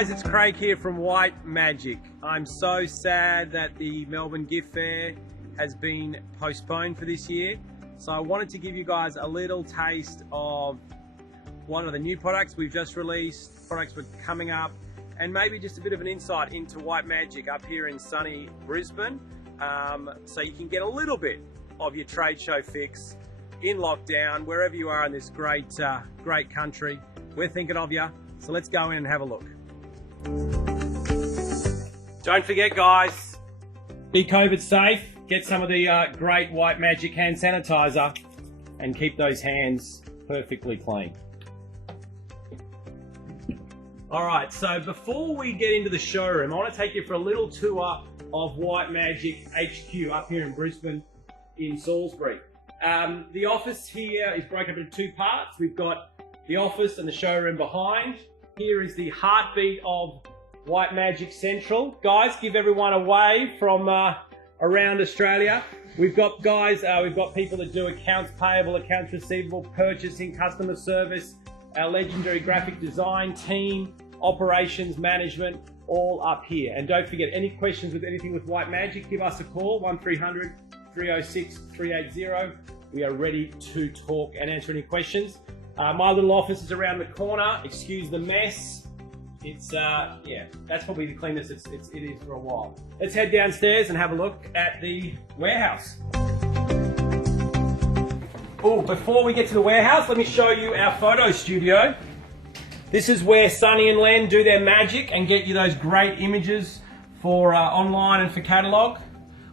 guys, it's Craig here from White Magic. I'm so sad that the Melbourne gift fair has been postponed for this year. So I wanted to give you guys a little taste of one of the new products we've just released, products were coming up, and maybe just a bit of an insight into White Magic up here in sunny Brisbane. So you can get a little bit of your trade show fix in lockdown, wherever you are in this great country. We're thinking of you, so let's go in and have a look. Don't forget, guys, be COVID safe, get some of the great White Magic hand sanitizer, and keep those hands perfectly clean. All right, so before we get into the showroom, I want to take you for a little tour of White Magic HQ up here in Brisbane in Salisbury. The office here is broken up into two parts. We've got the office and the showroom behind. Here is the heartbeat of White Magic Central. Guys, give everyone a wave from around Australia. We've got we've got people that do accounts payable, accounts receivable, purchasing, customer service, our legendary graphic design team, operations management, all up here. And don't forget, any questions with anything with White Magic, give us a call, 1300 306 380. We are ready to talk and answer any questions. My little office is around the corner. Excuse the mess. It's yeah, that's probably the cleanest it is for a while. Let's head downstairs and have a look at the warehouse. Oh, before we get to the warehouse, let me show you our photo studio. This is where Sonny and Len do their magic and get you those great images for online and for catalogue.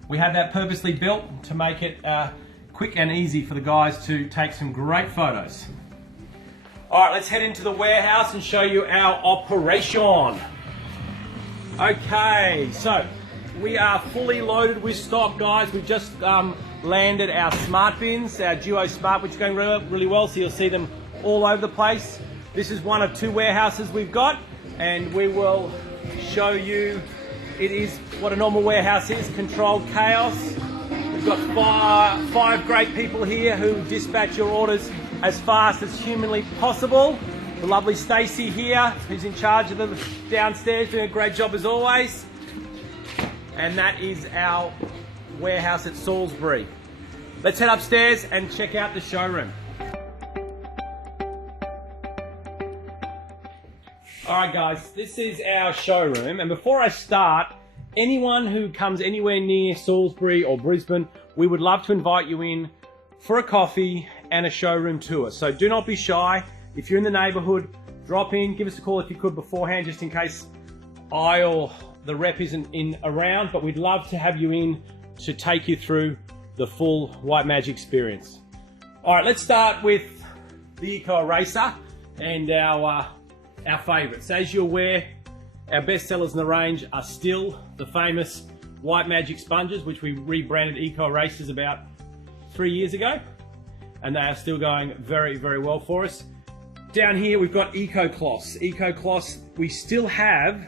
We have that purposely built to make it quick and easy for the guys to take some great photos. All right, let's head into the warehouse and show you our operation. Okay, so we are fully loaded with stock, guys. We've just landed our smart bins, our Duo Smart, which is going really well, so you'll see them all over the place. This is one of two warehouses we've got, and we will show you it is what a normal warehouse is, controlled chaos. We've got five great people here who dispatch your orders as fast as humanly possible. The lovely Stacey here, who's in charge of them downstairs, doing a great job as always. And that is our warehouse at Salisbury. Let's head upstairs and check out the showroom. All right, guys, this is our showroom. And before I start, anyone who comes anywhere near Salisbury or Brisbane, we would love to invite you in for a coffee and a showroom tour. So do not be shy. If you're in the neighborhood, drop in, give us a call if you could beforehand, just in case I or the rep isn't around, but we'd love to have you in to take you through the full White Magic experience. All right, let's start with the EcoEraser and our favorites. As you're aware, our best sellers in the range are still the famous White Magic sponges, which we rebranded EcoErasers about 3 years ago, and they are still going very, very well for us. Down here we've got EcoCloths. EcoCloths, we still have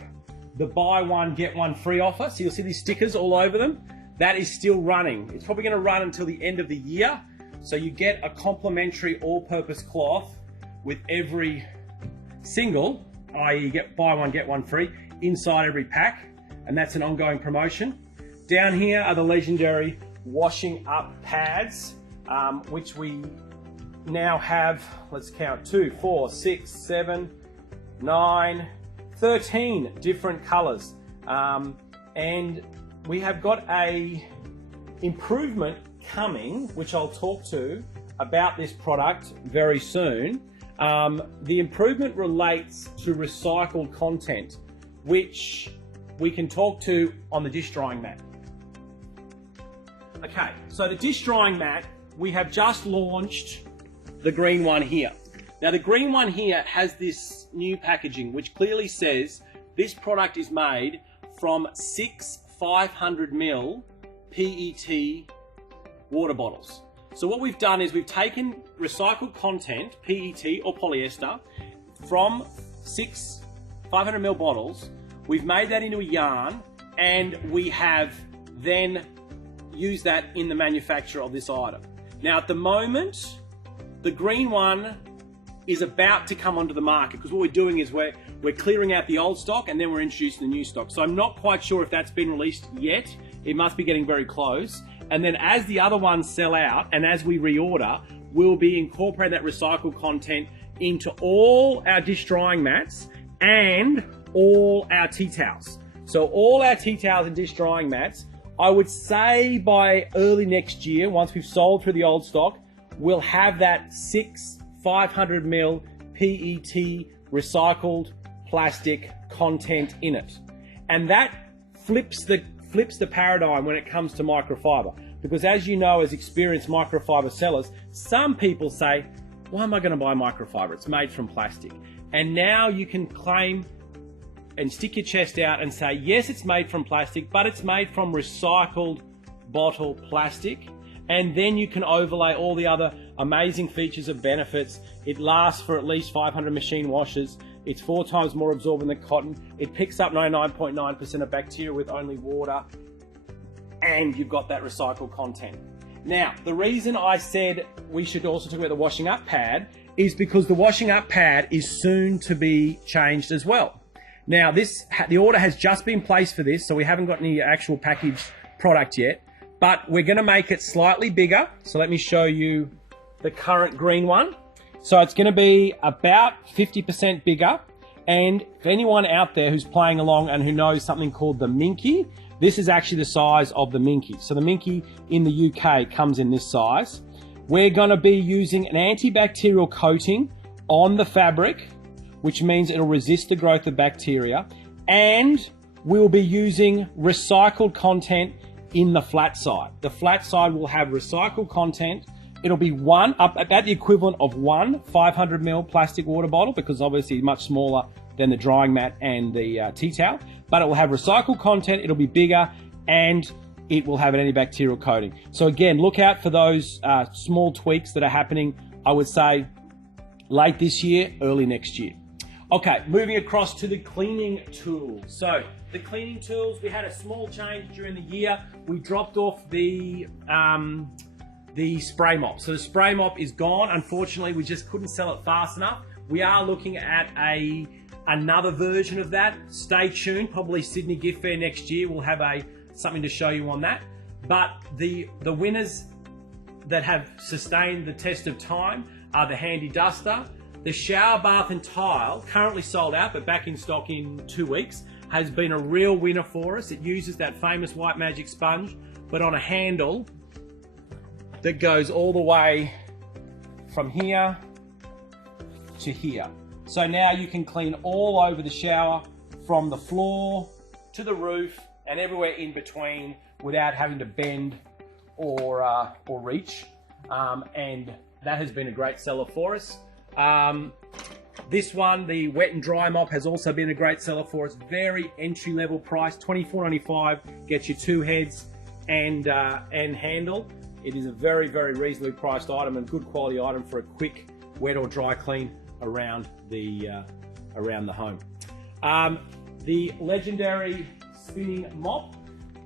the buy one get one free offer, so you'll see these stickers all over them. That is still running. It's probably going to run until the end of the year, so you get a complimentary all-purpose cloth with every single, i.e. you get buy one get one free inside every pack, and that's an ongoing promotion. Down here are the legendary washing up pads, which we now have, let's count, 2, 4, 6, 7, 9, 13 different colors. And we have got a improvement coming, which I'll talk to about this product very soon. The improvement relates to recycled content, which we can talk to on the dish drying mat. Okay, so the dish drying mat, we have just launched the green one here. Now the green one here has this new packaging which clearly says this product is made from 6 500ml PET water bottles. So what we've done is we've taken recycled content, PET or polyester, from 6 500ml bottles, we've made that into a yarn, and we have then used that in the manufacture of this item. Now at the moment, the green one is about to come onto the market, because what we're doing is we're clearing out the old stock and then we're introducing the new stock. So I'm not quite sure if that's been released yet. It must be getting very close. And then as the other ones sell out and as we reorder, we'll be incorporating that recycled content into all our dish drying mats and all our tea towels. So all our tea towels and dish drying mats, I would say by early next year, once we've sold through the old stock, we'll have that 6 500ml PET recycled plastic content in it. And that flips the paradigm when it comes to microfiber. Because as you know, as experienced microfiber sellers, some people say, why am I going to buy microfiber? It's made from plastic. And now you can claim and stick your chest out and say, yes, it's made from plastic, but it's made from recycled bottle plastic. And then you can overlay all the other amazing features and benefits. It lasts for at least 500 machine washes. It's 4 times more absorbent than cotton. It picks up 99.9% of bacteria with only water. And you've got that recycled content. Now, the reason I said we should also talk about the washing up pad is because the washing up pad is soon to be changed as well. Now, the order has just been placed for this, so we haven't got any actual packaged product yet. But we're going to make it slightly bigger. So let me show you the current green one. So it's going to be about 50% bigger. And for anyone out there who's playing along and who knows something called the Minky, this is actually the size of the Minky. So the Minky in the UK comes in this size. We're going to be using an antibacterial coating on the fabric, which means it'll resist the growth of bacteria. And we'll be using recycled content in the flat side. The flat side will have recycled content. It'll be about the equivalent of one 500ml plastic water bottle, because obviously much smaller than the drying mat and the tea towel, but it will have recycled content, it'll be bigger, and it will have an antibacterial coating. So again, look out for those small tweaks that are happening, I would say, late this year, early next year. Okay, moving across to the cleaning tools. So the cleaning tools, we had a small change during the year. We dropped off the spray mop. So the spray mop is gone. Unfortunately, we just couldn't sell it fast enough. We are looking at another version of that. Stay tuned. Probably Sydney Gift Fair next year. We'll have something to show you on that. But the winners that have sustained the test of time are the Handy Duster. The shower, bath and tile, currently sold out, but back in stock in 2 weeks, has been a real winner for us. It uses that famous White Magic sponge, but on a handle that goes all the way from here to here. So now you can clean all over the shower, from the floor to the roof and everywhere in between, without having to bend or reach. And that has been a great seller for us. This one, the wet and dry mop, has also been a great seller for us. Very entry level price, $24.95, gets you 2 heads and handle. It is a very, very reasonably priced item and good quality item for a quick wet or dry clean around the home. The legendary spinning mop,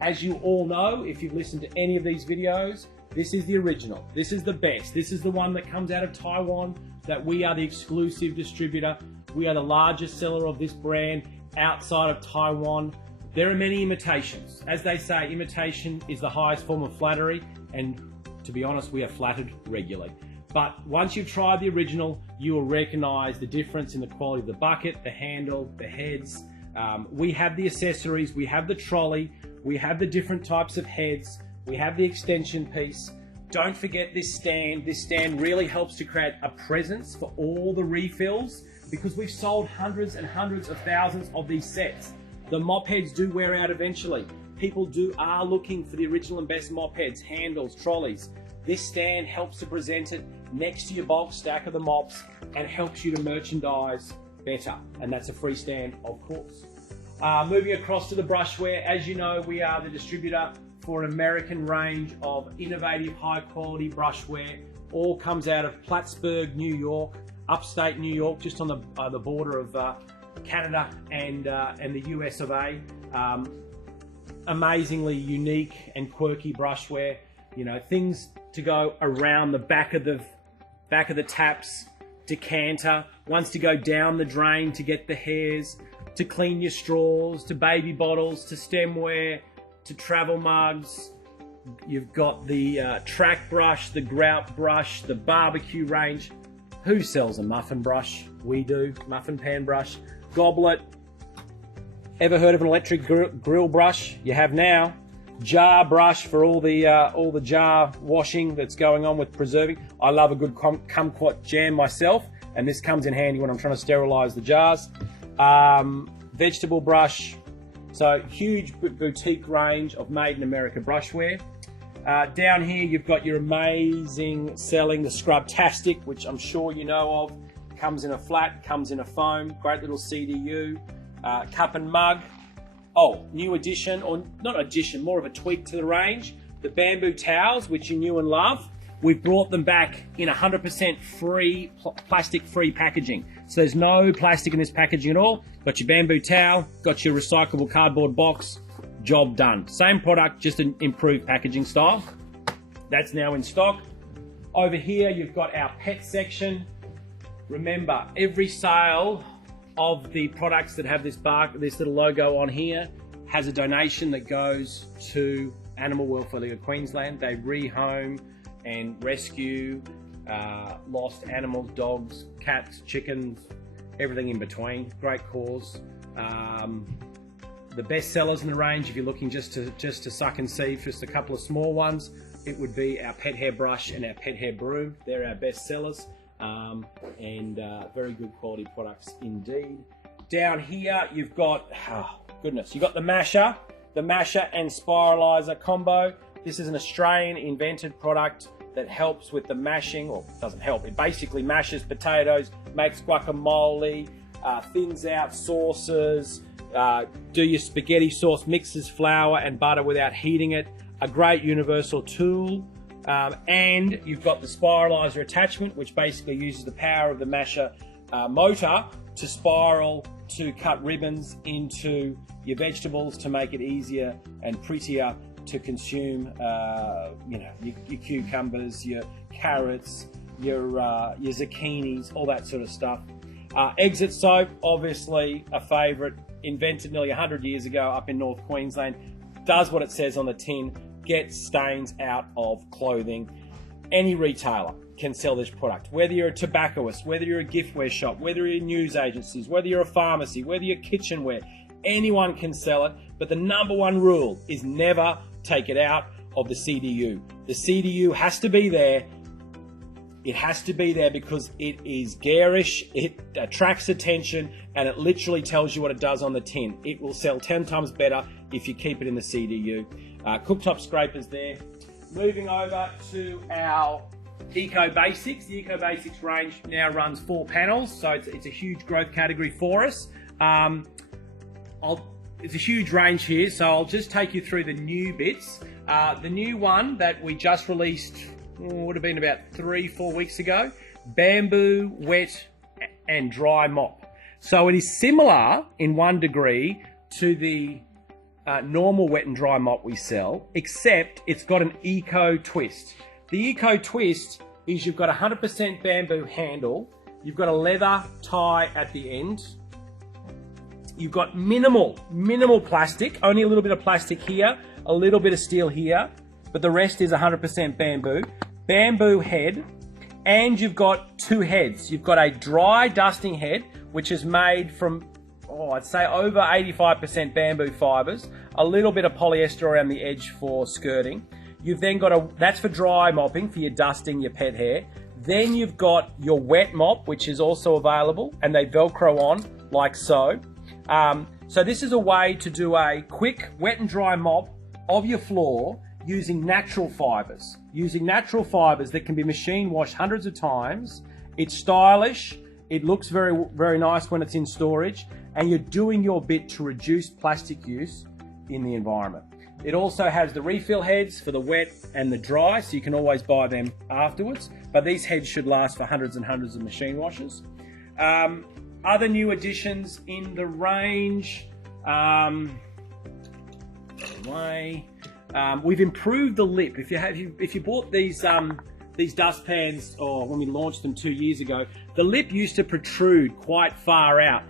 as you all know, if you've listened to any of these videos, this is the original. This is the best. This is the one that comes out of Taiwan, that we are the exclusive distributor. We are the largest seller of this brand outside of Taiwan. There are many imitations. As they say, imitation is the highest form of flattery, and to be honest, we are flattered regularly. But once you've tried the original, you will recognize the difference in the quality of the bucket, the handle, the heads. We have the accessories, we have the trolley, we have the different types of heads, we have the extension piece. Don't forget this stand. This stand really helps to create a presence for all the refills, because we've sold hundreds and hundreds of thousands of these sets. The mop heads do wear out eventually. People are looking for the original and best mop heads, handles, trolleys. This stand helps to present it next to your bulk stack of the mops and helps you to merchandise better. And that's a free stand, of course. Moving across to the brushware, as you know, we are the distributor for an American range of innovative, high-quality brushware. All comes out of Plattsburgh, New York, upstate New York, just on the border of Canada and the US of A. Amazingly unique and quirky brushware. You know, things to go around the back of the taps, decanter, wants to go down the drain to get the hairs, to clean your straws, to baby bottles, to stemware, to travel mugs. You've got the track brush, the grout brush, the barbecue range. Who sells a muffin brush? We do. Muffin pan brush. Goblet. Ever heard of an electric grill brush? You have now. Jar brush for all the jar washing that's going on with preserving. I love a good kumquat jam myself, and this comes in handy when I'm trying to sterilize the jars. Vegetable brush. So huge boutique range of made in America brushware. Down here you've got your amazing selling, the Scrubtastic, which I'm sure you know of. Comes in a flat, comes in a foam, great little CDU. Cup and mug. Oh, new addition, or not addition, more of a tweak to the range. The bamboo towels, which you knew and love. We've brought them back in 100% free, plastic-free packaging. So there's no plastic in this packaging at all. Got your bamboo towel, got your recyclable cardboard box, job done. Same product, just an improved packaging style. That's now in stock. Over here, you've got our pet section. Remember, every sale of the products that have this little logo on here has a donation that goes to Animal Welfare League of Queensland. They rehome and rescue lost animals, dogs, cats, chickens, everything in between. Great cause. The best sellers in the range, if you're looking just to suck and see, just a couple of small ones, it would be our pet hair brush and our pet hair broom. They're our best sellers. And very good quality products indeed. Down here you've got, you've got the masher and spiralizer combo. This is an Australian invented product that helps with the mashing, or doesn't help, it basically mashes potatoes, makes guacamole, thins out sauces, do your spaghetti sauce, mixes flour and butter without heating it. A great universal tool. And you've got the spiralizer attachment, which basically uses the power of the masher motor to spiral to cut ribbons into your vegetables to make it easier and prettier to consume. Your cucumbers, your carrots, your zucchinis, all that sort of stuff. Exit soap, obviously a favourite, invented nearly 100 years ago up in North Queensland. Does what it says on the tin. Get stains out of clothing. Any retailer can sell this product, whether you're a tobaccoist, whether you're a giftware shop, whether you're news agencies, whether you're a pharmacy, whether you're kitchenware, anyone can sell it. But the number one rule is never take it out of the CDU. The CDU has to be there. It has to be there because it is garish, it attracts attention, and it literally tells you what it does on the tin. It will sell 10 times better if you keep it in the CDU. Cooktop scrapers there. Moving over to our EcoBasics. The EcoBasics range now runs 4 panels, so it's a huge growth category for us. It's a huge range here, so I'll just take you through the new bits. The new one that we just released would have been about 3-4 weeks ago, bamboo wet and dry mop. So it is similar in 1 degree to the normal wet and dry mop we sell, except it's got an eco twist. The eco twist is you've got 100% bamboo handle, you've got a leather tie at the end, you've got minimal plastic, only a little bit of plastic here, a little bit of steel here, but the rest is 100% bamboo head, and you've got 2 heads. You've got a dry dusting head, which is made from, I'd say over 85% bamboo fibres, a little bit of polyester around the edge for skirting. You've then got that's for dry mopping, for your dusting, your pet hair. Then you've got your wet mop, which is also available, and they Velcro on like so. So this is a way to do a quick wet and dry mop of your floor using natural fibres. Using natural fibres that can be machine washed hundreds of times. It's stylish, it looks very, very nice when it's in storage, and you're doing your bit to reduce plastic use in the environment. It also has the refill heads for the wet and the dry, so you can always buy them afterwards, but these heads should last for hundreds and hundreds of machine washes. Other new additions in the range, we've improved the lip. If you bought these these dustpans, or when we launched them 2 years ago, the lip used to protrude quite far out.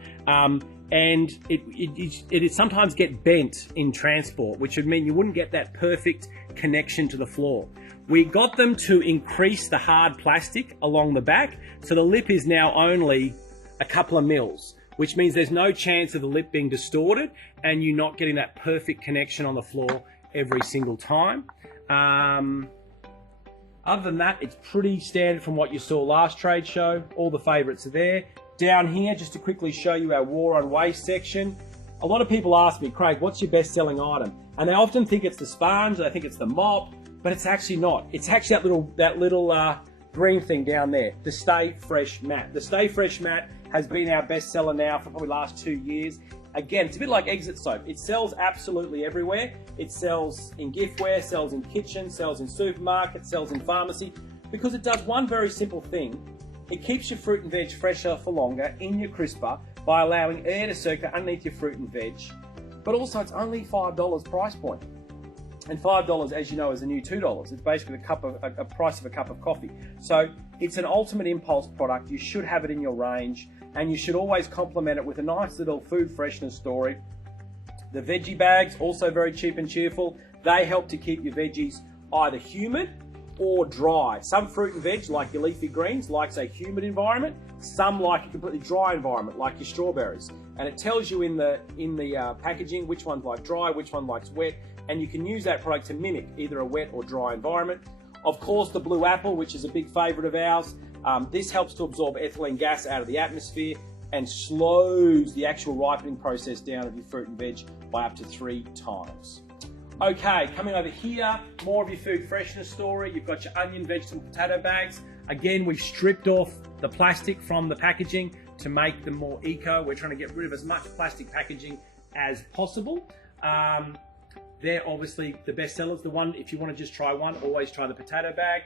And it sometimes get bent in transport, which would mean you wouldn't get that perfect connection to the floor. We got them to increase the hard plastic along the back, so the lip is now only a couple of mils, which means there's no chance of the lip being distorted and you not getting that perfect connection on the floor every single time. Other than that, it's pretty standard from what you saw last trade show. All the favourites are there. Down here, just to quickly show you our War on Waste section. A lot of people ask me, Craig, what's your best selling item? And they often think it's the sponge, they think it's the mop, but it's actually not. It's actually that little green thing down there, the Stay Fresh mat. The Stay Fresh mat has been our best seller now for probably the last 2 years. Again, it's a bit like exit soap. It sells absolutely everywhere. It sells in giftware, sells in kitchen, sells in supermarkets, sells in pharmacy, because it does one very simple thing. It keeps your fruit and veg fresher for longer in your crisper by allowing air to circulate underneath your fruit and veg. But also it's only $5 price point. And $5, as you know, is a new $2. It's basically a price of a cup of coffee. So it's an ultimate impulse product. You should have it in your range, and you should always complement it with a nice little food freshness story. The veggie bags, also very cheap and cheerful. They help to keep your veggies either humid or dry. Some fruit and veg, like your leafy greens, likes a humid environment. Some like a completely dry environment, like your strawberries. And it tells you in the packaging which ones like dry, which one likes wet, and you can use that product to mimic either a wet or dry environment. Of course, the blue apple, which is a big favourite of ours. This helps to absorb ethylene gas out of the atmosphere and slows the actual ripening process down of your fruit and veg by up to 3 times. Okay, coming over here, more of your food freshness story. You've got your onion, vegetable, potato bags. Again, we've stripped off the plastic from the packaging to make them more eco. We're trying to get rid of as much plastic packaging as possible. They're obviously the best sellers. The one, if you want to just try one, always try the potato bag.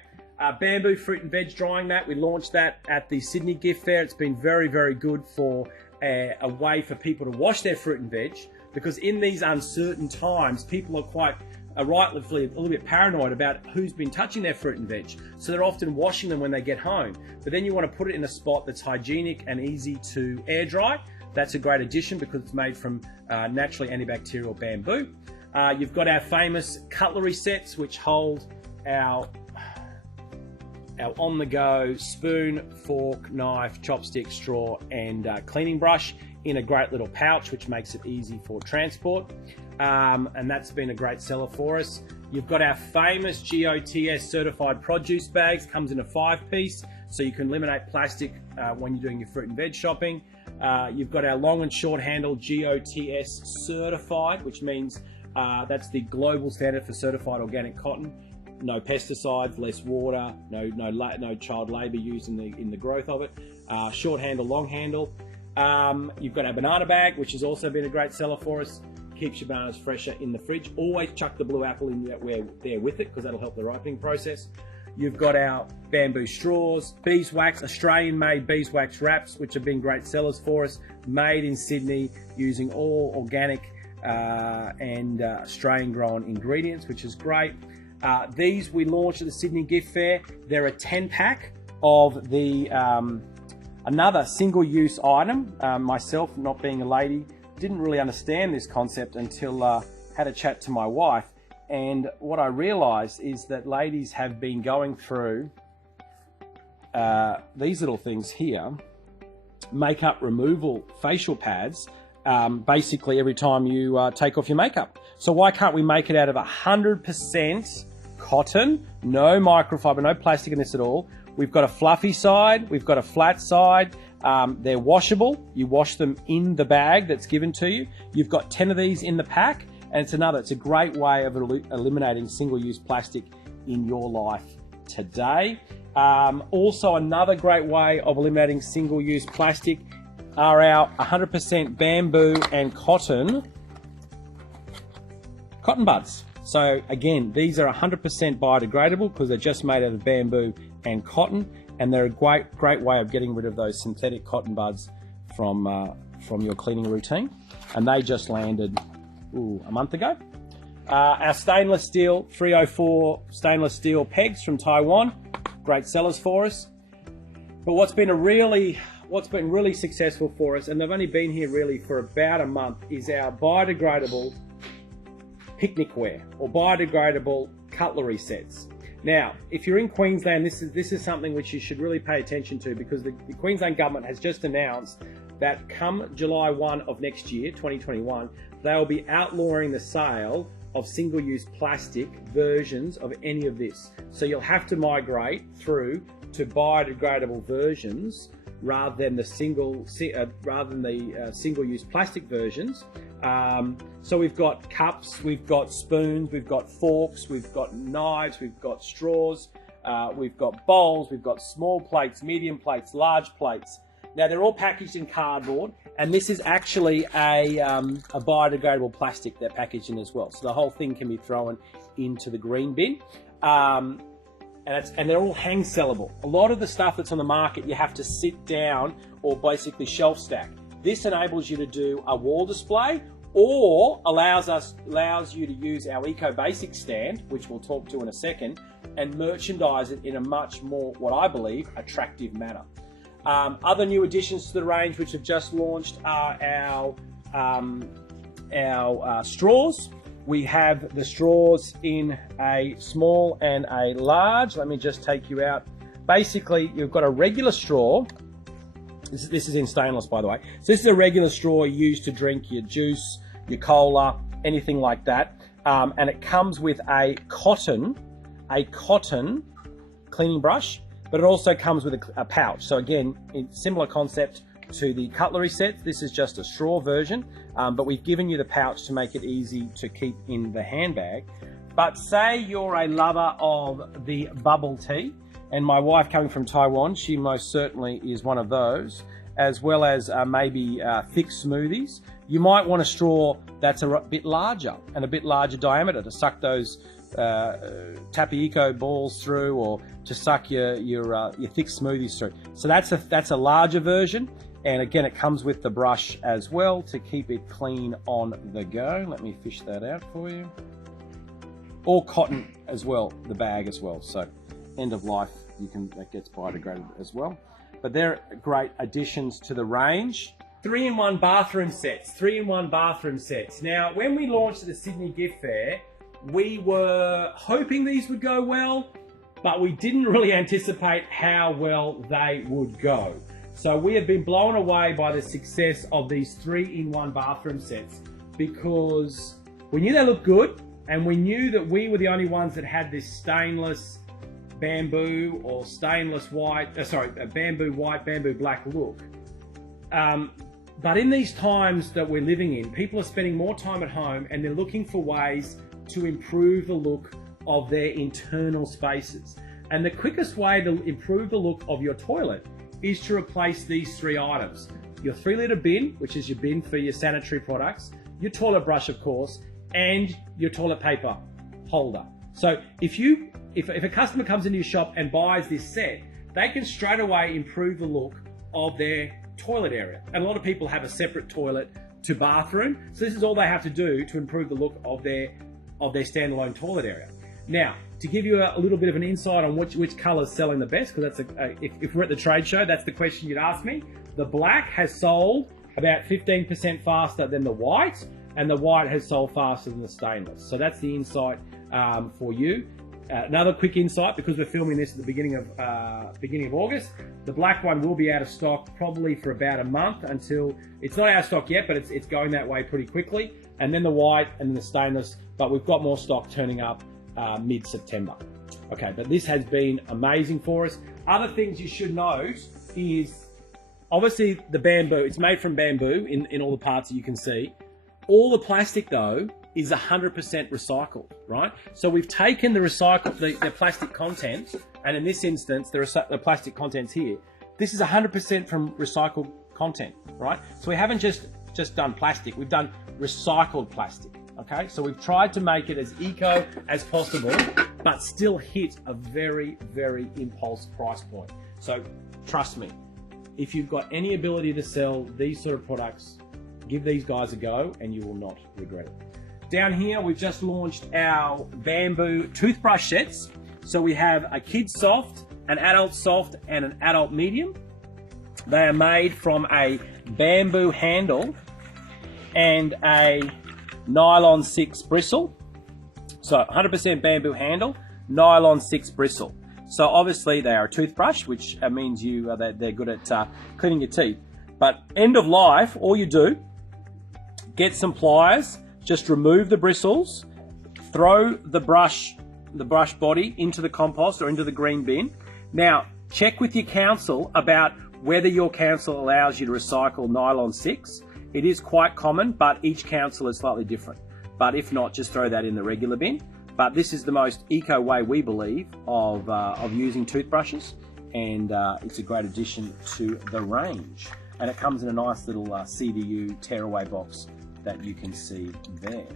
Bamboo fruit and veg drying mat. We launched that at the Sydney Gift Fair. It's been very, very good for a way for people to wash their fruit and veg, because in these uncertain times, people are quite rightfully a little bit paranoid about who's been touching their fruit and veg. So they're often washing them when they get home. But then you want to put it in a spot that's hygienic and easy to air dry. That's a great addition because it's made from naturally antibacterial bamboo. You've got our famous cutlery sets, which hold our on-the-go spoon, fork, knife, chopstick, straw, and cleaning brush in a great little pouch, which makes it easy for transport. And that's been a great seller for us. You've got our famous GOTS certified produce bags. Comes in a 5-piece, so you can eliminate plastic when you're doing your fruit and veg shopping. You've got our long and short handle GOTS certified, which means that's the global standard for certified organic cotton. No pesticides, less water, no child labour used in the growth of it. Short handle, long handle. You've got our banana bag, which has also been a great seller for us. Keeps your bananas fresher in the fridge. Always chuck the blue apple in there with it, because that'll help the ripening process. You've got our bamboo straws, beeswax, Australian-made beeswax wraps, which have been great sellers for us. Made in Sydney, using all organic and Australian-grown ingredients, which is great. These we launched at the Sydney Gift Fair. They're a 10-pack of the another single-use item. Myself, not being a lady, didn't really understand this concept until had a chat to my wife. And what I realised is that ladies have been going through these little things here, makeup removal facial pads, basically every time you take off your makeup. So why can't we make it out of 100% cotton, no microfiber, no plastic in this at all? We've got a fluffy side, we've got a flat side. They're washable. You wash them in the bag that's given to you. You've got 10 of these in the pack, and it's a great way of eliminating single-use plastic in your life today. Also, another great way of eliminating single-use plastic are our 100% bamboo and cotton buds. So again, these are 100% biodegradable because they're just made out of bamboo and cotton, and they're a great way of getting rid of those synthetic cotton buds from your cleaning routine. And they just landed a month ago. Our stainless steel 304 stainless steel pegs from Taiwan, great sellers for us. But what's been really successful for us, and they've only been here really for about a month, is our biodegradable picnicware or biodegradable cutlery sets. Now, if you're in Queensland, this is something which you should really pay attention to, because the Queensland government has just announced that come July 1 of next year, 2021, they'll be outlawing the sale of single-use plastic versions of any of this. So you'll have to migrate through to biodegradable versions rather than the single-use plastic versions. So we've got cups, we've got spoons, we've got forks, we've got knives, we've got straws, we've got bowls, we've got small plates, medium plates, large plates. Now they're all packaged in cardboard, and this is actually a biodegradable plastic they're packaged in as well. So the whole thing can be thrown into the green bin. And they're all hang sellable. A lot of the stuff that's on the market, you have to sit down or basically shelf stack. This enables you to do a wall display, or allows you to use our EcoBasic stand, which we'll talk to in a second, and merchandise it in a much more, what I believe, attractive manner. Other new additions to the range which have just launched are our straws. We have the straws in a small and a large. Let me just take you out. Basically, you've got a regular straw. This is in stainless, by the way. So this is a regular straw used to drink your juice, your cola, anything like that. And it comes with a cotton cleaning brush, but it also comes with a pouch. So again, similar concept to the cutlery set. This is just a straw version, but we've given you the pouch to make it easy to keep in the handbag. But say you're a lover of the bubble tea, and my wife coming from Taiwan, she most certainly is one of those, as well as maybe thick smoothies. You might want a straw that's a bit larger and a bit larger diameter to suck those tapioca balls through, or to suck your thick smoothies through. So that's a larger version, and again it comes with the brush as well to keep it clean on the go. Let me fish that out for you. Or cotton as well, the bag as well. So end of life, that gets biodegraded as well. But they're great additions to the range. 3-in-1 bathroom sets. 3-in-1 bathroom sets. Now, when we launched at the Sydney Gift Fair, we were hoping these would go well, but we didn't really anticipate how well they would go. So we have been blown away by the success of these 3-in-1 bathroom sets, because we knew they looked good, and we knew that we were the only ones that had this stainless bamboo or stainless white, bamboo white, bamboo black look. But in these times that we're living in, people are spending more time at home, and they're looking for ways to improve the look of their internal spaces. And the quickest way to improve the look of your toilet is to replace these 3 items. Your 3-litre bin, which is your bin for your sanitary products, your toilet brush, of course, and your toilet paper holder. So if a customer comes into your shop and buys this set, they can straight away improve the look of their toilet area. And a lot of people have a separate toilet to bathroom, so this is all they have to do to improve the look of their standalone toilet area. Now, to give you a little bit of an insight on which colour is selling the best, because that's if we're at the trade show, that's the question you'd ask me. The black has sold about 15% faster than the white, and the white has sold faster than the stainless. So that's the insight for you. Another quick insight, because we're filming this at the beginning of August, the black one will be out of stock probably for about a month, until it's not out of stock yet, but it's going that way pretty quickly. And then the white and then the stainless, but we've got more stock turning up mid-September. Okay, but this has been amazing for us. Other things you should note is obviously the bamboo. It's made from bamboo in all the parts that you can see. All the plastic though is 100% recycled, right? So we've taken the plastic content, and in this instance, the plastic contents here, this is 100% from recycled content, right? So we haven't just done plastic, we've done recycled plastic, okay? So we've tried to make it as eco as possible, but still hit a very, very impulse price point. So trust me, if you've got any ability to sell these sort of products, give these guys a go and you will not regret it. Down here, we've just launched our bamboo toothbrush sets. So we have a kid's soft an adult soft and an adult medium. They are made from a bamboo handle and a nylon 6 bristle. So 100% bamboo handle, nylon 6 bristle. So obviously they are a toothbrush, which means they're good at cleaning your teeth. But end of life, all you do, get some pliers, just remove the bristles, throw the brush body into the compost or into the green bin. Now, check with your council about whether your council allows you to recycle nylon 6. It is quite common, but each council is slightly different. But if not, just throw that in the regular bin. But this is the most eco way, we believe, of using toothbrushes, and it's a great addition to the range. And it comes in a nice little CDU tearaway box that you can see there.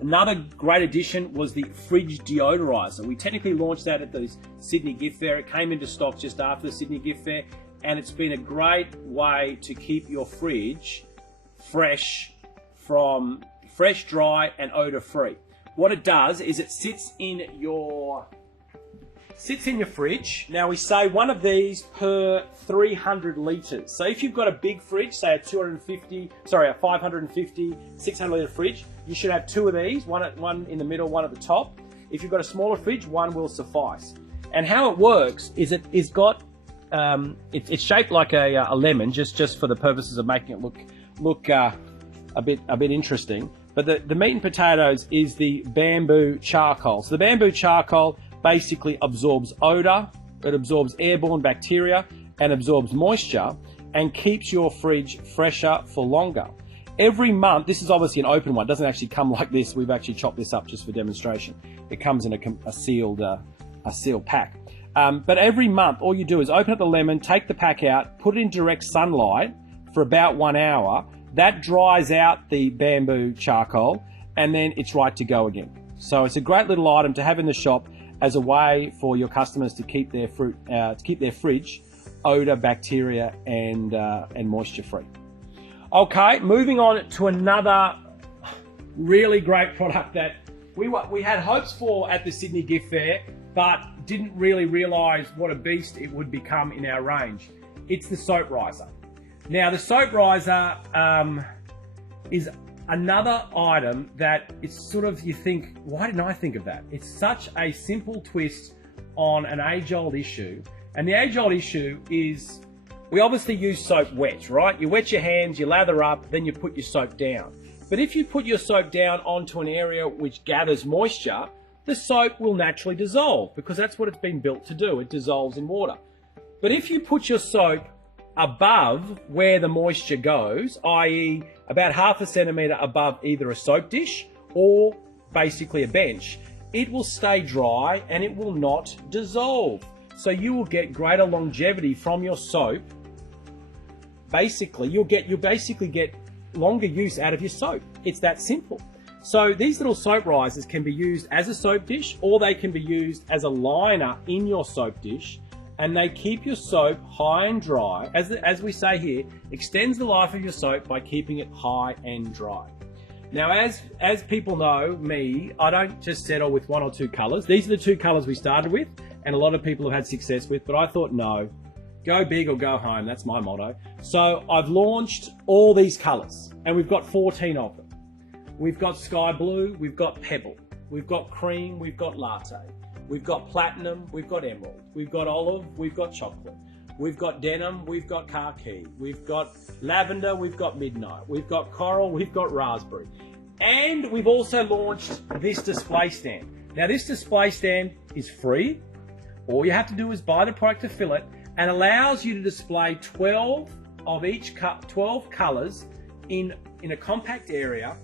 Another great addition was the fridge deodoriser. We technically launched that at the Sydney Gift Fair. It came into stock just after the Sydney Gift Fair, and it's been a great way to keep your fridge fresh, dry, and odor free. What it does is it sits in your fridge. Now we say one of these per 300 litres. So if you've got a big fridge, say a 550, 600 litre fridge, you should have 2 of these, one in the middle, one at the top. If you've got a smaller fridge, 1 will suffice. And how it works is it's shaped like a lemon, just for the purposes of making it look a bit interesting. But the meat and potatoes is the bamboo charcoal. So the bamboo charcoal basically absorbs odor, it absorbs airborne bacteria and absorbs moisture and keeps your fridge fresher for longer. Every month, this is obviously an open one, it doesn't actually come like this, we've actually chopped this up just for demonstration. It comes in a sealed pack. But every month, all you do is open up the lemon, take the pack out, put it in direct sunlight for about 1 hour. That dries out the bamboo charcoal, and then it's right to go again. So it's a great little item to have in the shop as a way for your customers to keep their fridge odor, bacteria, and moisture free. Okay, moving on to another really great product that we had hopes for at the Sydney Gift Fair, but didn't really realise what a beast it would become in our range. It's the soap riser. Now, the soap riser is another item that it's sort of, you think, why didn't I think of that? It's such a simple twist on an age-old issue. And the age-old issue is, we obviously use soap wet, right? You wet your hands, you lather up, then you put your soap down. But if you put your soap down onto an area which gathers moisture, the soap will naturally dissolve, because that's what it's been built to do. It dissolves in water. But if you put your soap above where the moisture goes, i.e. about 1/2 centimetre above either a soap dish or basically a bench, it will stay dry and it will not dissolve. So you will get greater longevity from your soap. Basically, you'll basically get longer use out of your soap. It's that simple. So these little soap risers can be used as a soap dish, or they can be used as a liner in your soap dish, and they keep your soap high and dry. As we say here, extends the life of your soap by keeping it high and dry. Now, as people know me, I don't just settle with 1 or 2 colours. These are the 2 colours we started with, and a lot of people have had success with, but I thought, no, go big or go home. That's my motto. So I've launched all these colours, and we've got 14 of them. We've got sky blue, we've got pebble, we've got cream, we've got latte. We've got platinum, we've got emerald, we've got olive, we've got chocolate, we've got denim, we've got khaki, we've got lavender, we've got midnight, we've got coral, we've got raspberry. And we've also launched this display stand. Now, this display stand is free. All you have to do is buy the product to fill it, and allows you to display 12 of each 12 colours in a compact area.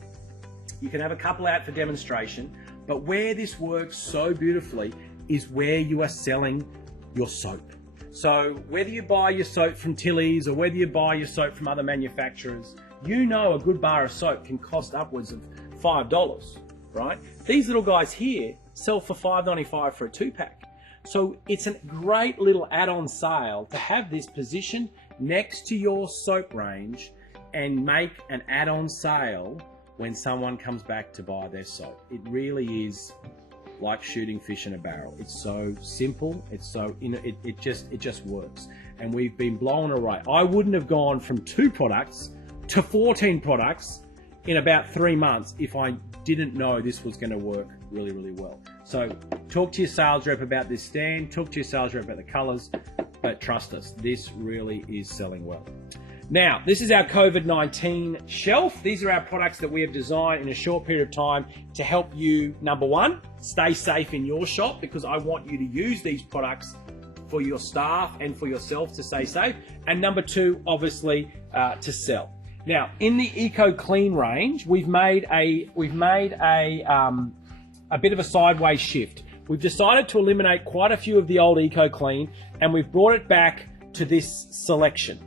You can have a couple out for demonstration. But where this works so beautifully is where you are selling your soap. So whether you buy your soap from Tilly's or whether you buy your soap from other manufacturers, you know a good bar of soap can cost upwards of $5, right? These little guys here sell for $5.95 for a 2-pack. So it's a great little add-on sale to have this positioned next to your soap range and make an add-on sale when someone comes back to buy their soap. It really is like shooting fish in a barrel. It's so simple. It's so, it just works. And we've been blown away. I wouldn't have gone from 2 products to 14 products in about 3 months if I didn't know this was going to work really, really well. So talk to your sales rep about this stand, talk to your sales rep about the colors, but trust us, this really is selling well. Now, this is our COVID-19 shelf. These are our products that we have designed in a short period of time to help you, number one, stay safe in your shop, because I want you to use these products for your staff and for yourself to stay safe. And number two, obviously, to sell. Now, in the EcoClean range, we've made a bit of a sideways shift. We've decided to eliminate quite a few of the old EcoClean, and we've brought it back to this selection.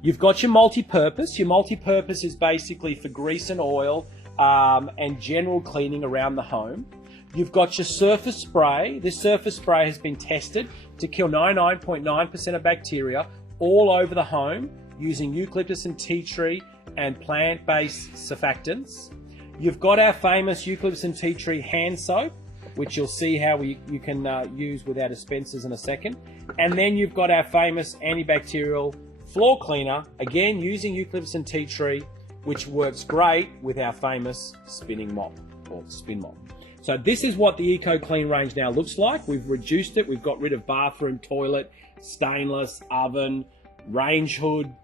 You've got your multi-purpose. Your multi-purpose is basically for grease and oil and general cleaning around the home. You've got your surface spray. This surface spray has been tested to kill 99.9% of bacteria all over the home using eucalyptus and tea tree and plant-based surfactants. You've got our famous eucalyptus and tea tree hand soap, which you'll see how you can use with our dispensers in a second. And then you've got our famous antibacterial floor cleaner, again using eucalyptus and tea tree, which works great with our famous spinning mop or spin mop. So this is what the EcoClean range now looks like. We've reduced it. We've got rid of bathroom, toilet, stainless, oven, range hood,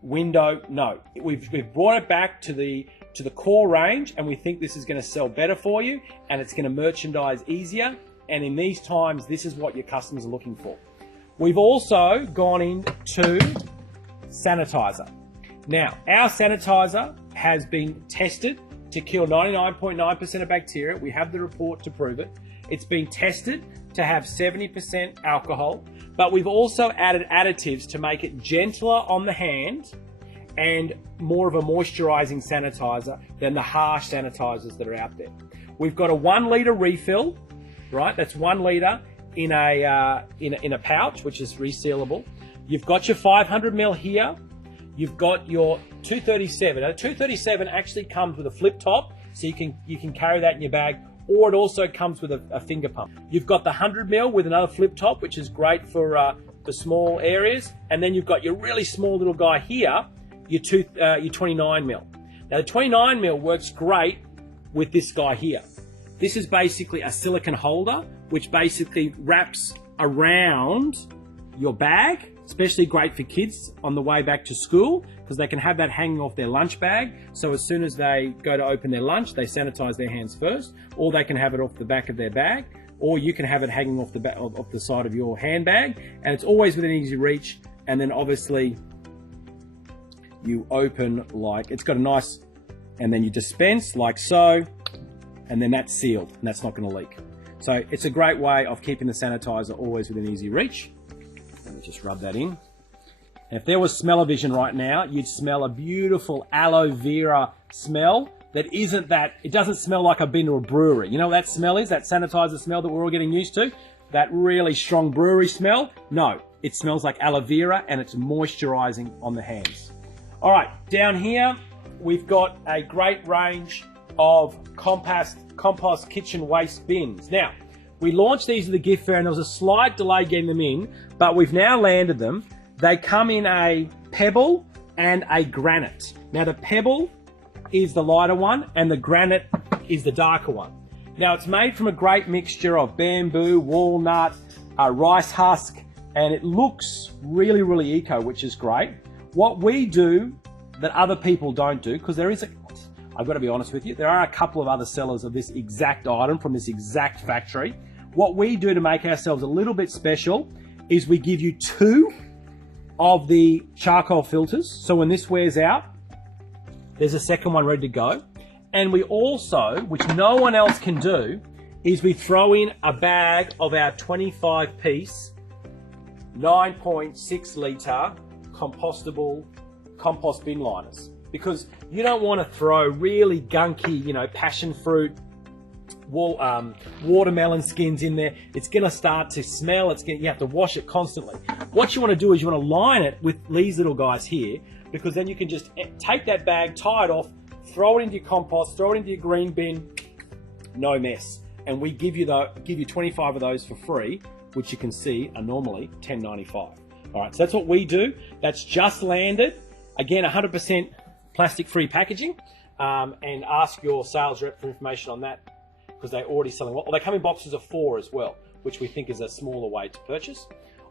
window. No, we've brought it back to the core range, and we think this is going to sell better for you, and it's going to merchandise easier. And in these times, this is what your customers are looking for. We've also gone into sanitizer. Now, our sanitizer has been tested to kill 99.9% of bacteria. We have the report to prove it. It's been tested to have 70% alcohol, but we've also added additives to make it gentler on the hand and more of a moisturizing sanitizer than the harsh sanitizers that are out there. We've got a 1 litre refill, right? That's 1 litre in a pouch, which is resealable. You've got your 500 ml here. You've got your 237. Now, 237 actually comes with a flip top, so you can carry that in your bag, or it also comes with a finger pump. You've got the 100 ml with another flip top, which is great for small areas. And then you've got your really small little guy here, your 29 ml. Now, the 29 ml works great with this guy here. This is basically a silicone holder, which basically wraps around your bag, especially great for kids on the way back to school, because they can have that hanging off their lunch bag. So as soon as they go to open their lunch, they sanitize their hands first, or they can have it off the back of their bag, or you can have it hanging off the side of your handbag, and it's always within easy reach. And then obviously you open like, it's got a nice, and then you dispense like so, and then that's sealed, and that's not going to leak. So it's a great way of keeping the sanitizer always within easy reach. Let me just rub that in. And if there was smell-o-vision right now, you'd smell a beautiful aloe vera smell that isn't that, it doesn't smell like I've been to a brewery. You know what that smell is? That sanitizer smell that we're all getting used to? That really strong brewery smell? No, it smells like aloe vera, and it's moisturizing on the hands. All right, down here, we've got a great range of compost kitchen waste bins. Now, we launched these at the gift fair, and there was a slight delay getting them in, but we've now landed them. They come in a pebble and a granite. Now, the pebble is the lighter one, and the granite is the darker one. Now, it's made from a great mixture of bamboo, walnut, rice husk, and it looks really, really eco, which is great. What we do that other people don't do, because I've got to be honest with you, there are a couple of other sellers of this exact item from this exact factory. What we do to make ourselves a little bit special is we give you 2 of the charcoal filters. So when this wears out, there's a second one ready to go. And we also, which no one else can do, is we throw in a bag of our 25-piece, 9.6 litre compostable compost bin liners. Because you don't want to throw really gunky, passion fruit, watermelon skins in there. It's going to start to smell. You have to wash it constantly. What you want to do is you want to line it with these little guys here, because then you can just take that bag, tie it off, throw it into your compost, throw it into your green bin, no mess. and we give you 25 of those for free, which you can see are normally $10.95. All right, so that's what we do. That's just landed. Again, 100% plastic-free packaging, and ask your sales rep for information on that, because they're already selling. Well, they come in boxes of 4 as well, which we think is a smaller way to purchase.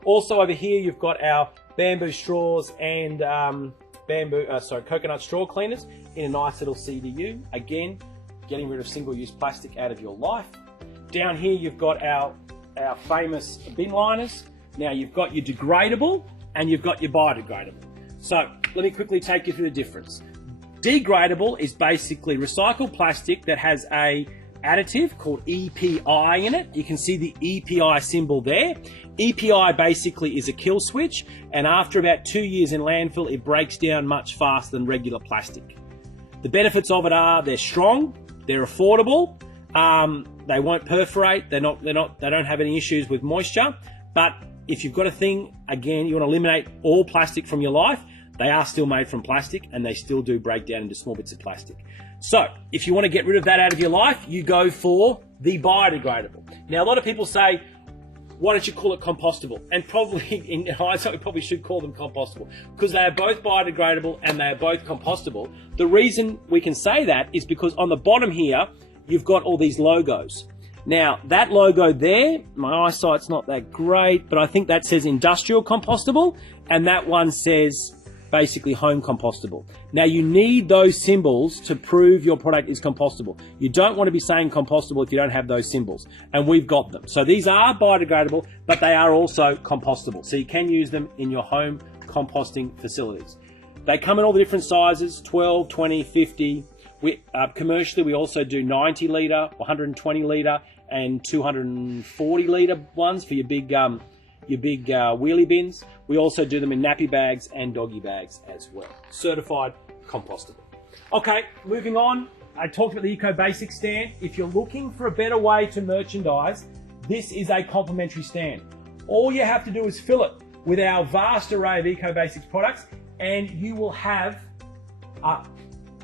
Also over here, you've got our bamboo straws and coconut straw cleaners in a nice little CDU. Again, getting rid of single-use plastic out of your life. Down here, you've got our famous bin liners. Now, you've got your degradable and you've got your biodegradable. So let me quickly take you through the difference. Degradable is basically recycled plastic that has a additive called EPI in it. You can see the EPI symbol there. EPI basically is a kill switch, and after about 2 years in landfill, it breaks down much faster than regular plastic. The benefits of it are they're strong, they're affordable, they won't perforate, they don't have any issues with moisture. But if you've got a thing, again, you want to eliminate all plastic from your life, they are still made from plastic and they still do break down into small bits of plastic. So if you want to get rid of that out of your life, you go for the biodegradable. Now, a lot of people say, why don't you call it compostable? And probably, in hindsight, we probably should call them compostable, because they are both biodegradable and they are both compostable. The reason we can say that is because on the bottom here, you've got all these logos. Now, that logo there, my eyesight's not that great, but I think that says industrial compostable, and that one says basically home compostable. Now, you need those symbols to prove your product is compostable. You don't want to be saying compostable if you don't have those symbols, and we've got them. So these are biodegradable, but they are also compostable. So you can use them in your home composting facilities. They come in all the different sizes, 12, 20, 50. Commercially, we also do 90 litre, 120 litre, and 240 litre ones for your big wheelie bins. We also do them in nappy bags and doggy bags as well. Certified compostable. Okay, moving on. I talked about the EcoBasic stand. If you're looking for a better way to merchandise, this is a complimentary stand. All you have to do is fill it with our vast array of EcoBasics products, and you will have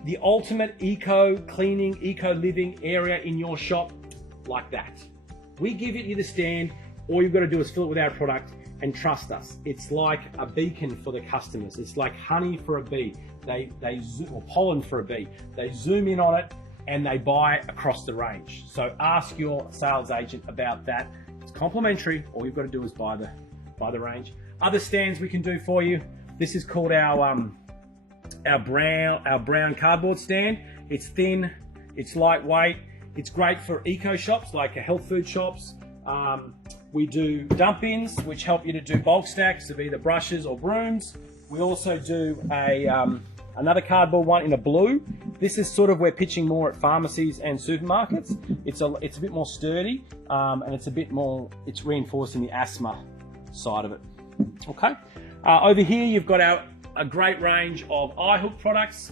the ultimate eco-cleaning, eco-living area in your shop like that. We give you the stand. All you've got to do is fill it with our product, and trust us, it's like a beacon for the customers. It's like honey for a bee. Or pollen for a bee. They zoom in on it and they buy across the range. So ask your sales agent about that. It's complimentary. All you've got to do is buy the range. Other stands we can do for you. This is called our brown cardboard stand. It's thin, it's lightweight. It's great for eco shops like health food shops. We do dump bins, which help you to do bulk stacks of either brushes or brooms. We also do another cardboard one in a blue. This is sort of we're pitching more at pharmacies and supermarkets. It's a bit more sturdy, and it's reinforcing the asthma side of it. Okay. Over here you've got a great range of Eyehook products.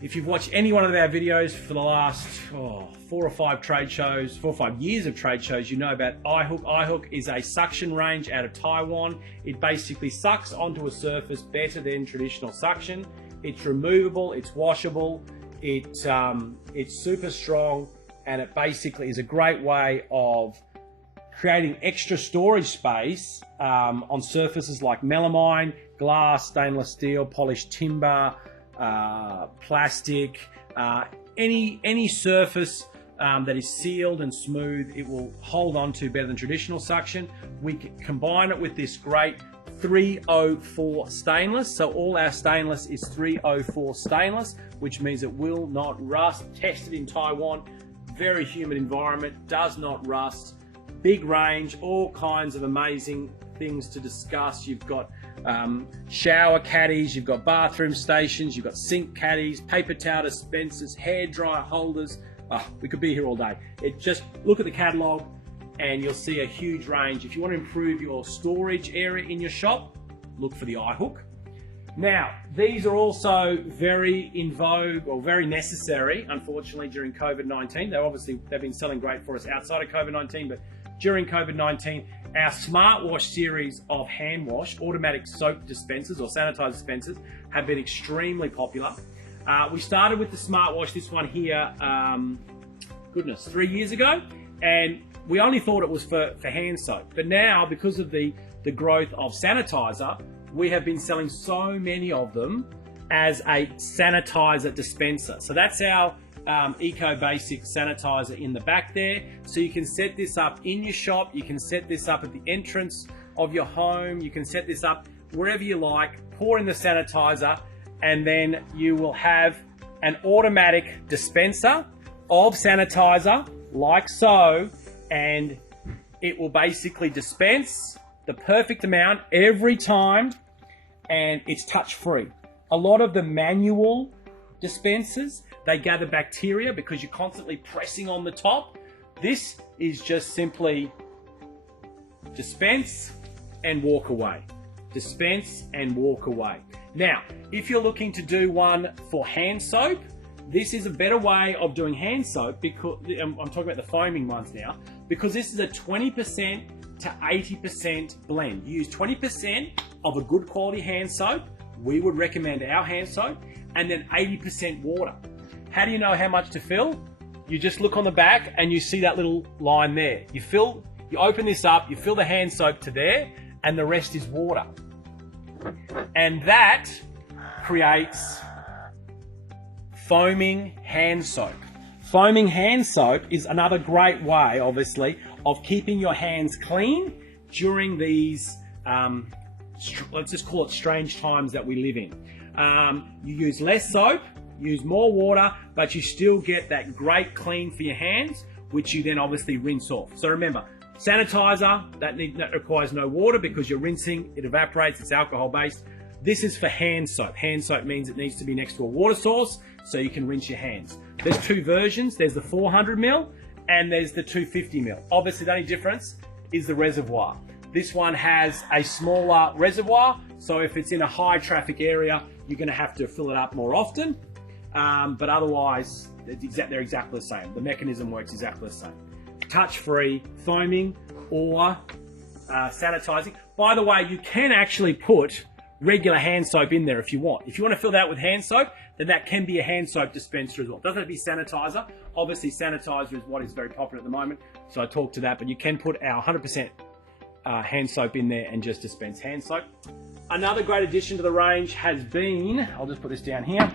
If you've watched any one of our videos for the last 4 or 5 years of trade shows, you know about Eyehook. Eyehook is a suction range out of Taiwan. It basically sucks onto a surface better than traditional suction. It's removable, it's washable, it's super strong, and it basically is a great way of creating extra storage space on surfaces like melamine, glass, stainless steel, polished timber, plastic, any surface that is sealed and smooth, it will hold on to better than traditional suction. We can combine it with this great 304 stainless. So all our stainless is 304 stainless, which means it will not rust. Tested in Taiwan, very humid environment, does not rust. Big range, all kinds of amazing things to discuss. You've got shower caddies, you've got bathroom stations, you've got sink caddies, paper towel dispensers, hairdryer holders. We could be here all day. Just look at the catalogue and you'll see a huge range. If you want to improve your storage area in your shop, look for the Eyehook. Now, these are also very in vogue, or very necessary, unfortunately, during COVID-19. They've been selling great for us outside of COVID-19, but during COVID-19, our smartwash series of hand wash, automatic soap dispensers or sanitizer dispensers, have been extremely popular. We started with the smartwash, this one here, goodness, 3 years ago, and we only thought it was for hand soap. But now, because of the growth of sanitizer, we have been selling so many of them as a sanitizer dispenser. So that's our EcoBasic sanitizer in the back there. So you can set this up in your shop, you can set this up at the entrance of your home, you can set this up wherever you like, pour in the sanitizer, and then you will have an automatic dispenser of sanitizer like so, and it will basically dispense the perfect amount every time, and it's touch free. A lot of the manual dispensers, they gather bacteria because you're constantly pressing on the top. This is just simply dispense and walk away. Dispense and walk away. Now, if you're looking to do one for hand soap, this is a better way of doing hand soap, because I'm talking about the foaming ones now, because this is a 20% to 80% blend. You use 20% of a good quality hand soap, we would recommend our hand soap, and then 80% water. How do you know how much to fill? You just look on the back and you see that little line there. You open this up, you fill the hand soap to there, and the rest is water. And that creates foaming hand soap. Foaming hand soap is another great way, obviously, of keeping your hands clean during these, let's just call it strange times that we live in. You use less soap, use more water, but you still get that great clean for your hands, which you then obviously rinse off. So remember, sanitizer, that requires no water because you're rinsing, it evaporates, it's alcohol based. This is for hand soap. Hand soap means it needs to be next to a water source so you can rinse your hands. There's two versions. There's the 400 ml and there's the 250 ml. Obviously, the only difference is the reservoir. This one has a smaller reservoir, so if it's in a high traffic area, you're going to have to fill it up more often. But otherwise, they're exactly the same. The mechanism works exactly the same. Touch-free foaming or sanitizing. By the way, you can actually put regular hand soap in there if you want. If you want to fill that with hand soap, then that can be a hand soap dispenser as well. It doesn't have to be sanitizer. Obviously, sanitizer is what is very popular at the moment, so I talked to that, but you can put our 100% hand soap in there and just dispense hand soap. Another great addition to the range has been, I'll just put this down here.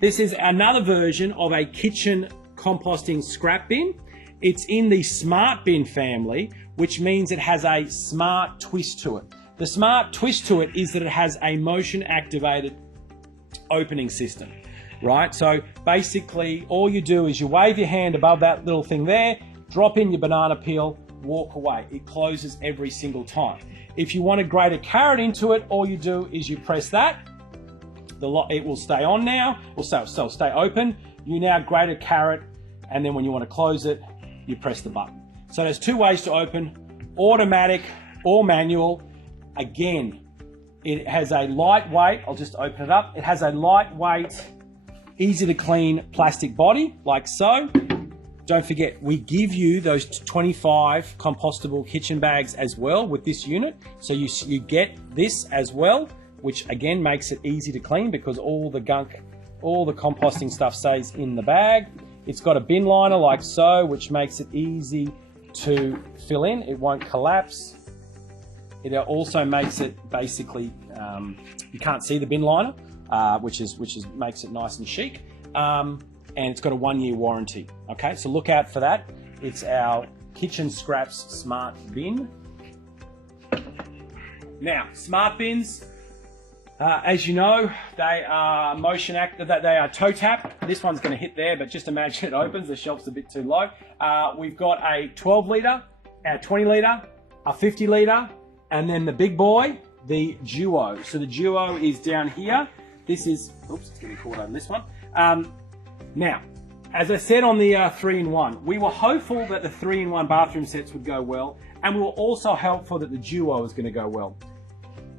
This is another version of a kitchen composting scrap bin. It's in the Smart Bin family, which means it has a smart twist to it. The smart twist to it is that it has a motion activated opening system, right? So basically all you do is you wave your hand above that little thing there, drop in your banana peel, walk away. It closes every single time. If you want to grate a carrot into it, all you do is you press that. It will stay on now, or so stay open. You now grate a carrot, and then when you want to close it, you press the button. So there's two ways to open, automatic or manual. Again, it has a lightweight, I'll just open it up. It has a lightweight, easy to clean plastic body, like so. Don't forget, we give you those 25 compostable kitchen bags as well with this unit. So you get this as well, which again makes it easy to clean because all the gunk, all the composting stuff stays in the bag. It's got a bin liner like so, which makes it easy to fill in. It won't collapse. It also makes it basically, you can't see the bin liner, which makes it nice and chic. And it's got a 1-year warranty. Okay, so look out for that. It's our Kitchen Scraps Smart Bin. Now, Smart Bins, as you know, they are motion active, they are toe tap. This one's going to hit there, but just imagine it opens, the shelf's a bit too low. We've got a 12 litre, a 20 litre, a 50 litre, and then the big boy, the Duo. So the Duo is down here. This is, oops, it's getting caught on this one. Now, as I said on the 3-in-1, we were hopeful that the 3-in-1 bathroom sets would go well, and we were also hopeful that the Duo was going to go well.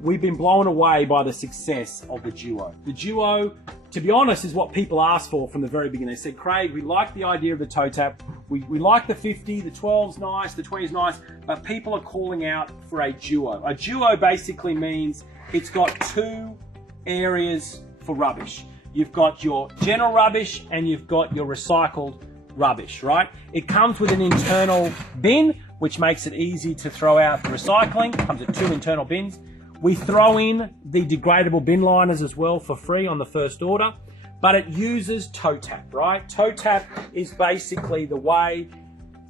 We've been blown away by the success of the Duo. The Duo, to be honest, is what people asked for from the very beginning. They said, Craig, we like the idea of the toe tap. We like the 50, the 12's nice, the 20's nice, but people are calling out for a Duo. A Duo basically means it's got two areas for rubbish. You've got your general rubbish and you've got your recycled rubbish, right? It comes with an internal bin, which makes it easy to throw out the recycling. It comes with 2 internal bins. We throw in the degradable bin liners as well for free on the first order, but it uses toe tap, right? Toe tap is basically the way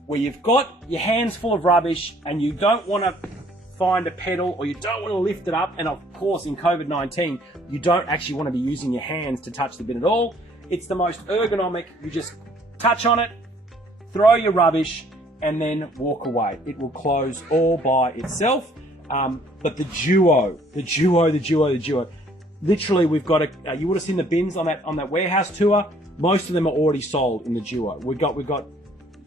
where you've got your hands full of rubbish and you don't want to find a pedal or you don't want to lift it up. And of course, in COVID-19, you don't actually want to be using your hands to touch the bin at all. It's the most ergonomic. You just touch on it, throw your rubbish, and then walk away. It will close all by itself. But the Duo. Literally, we've got you would have seen the bins on that warehouse tour. Most of them are already sold in the Duo. We've got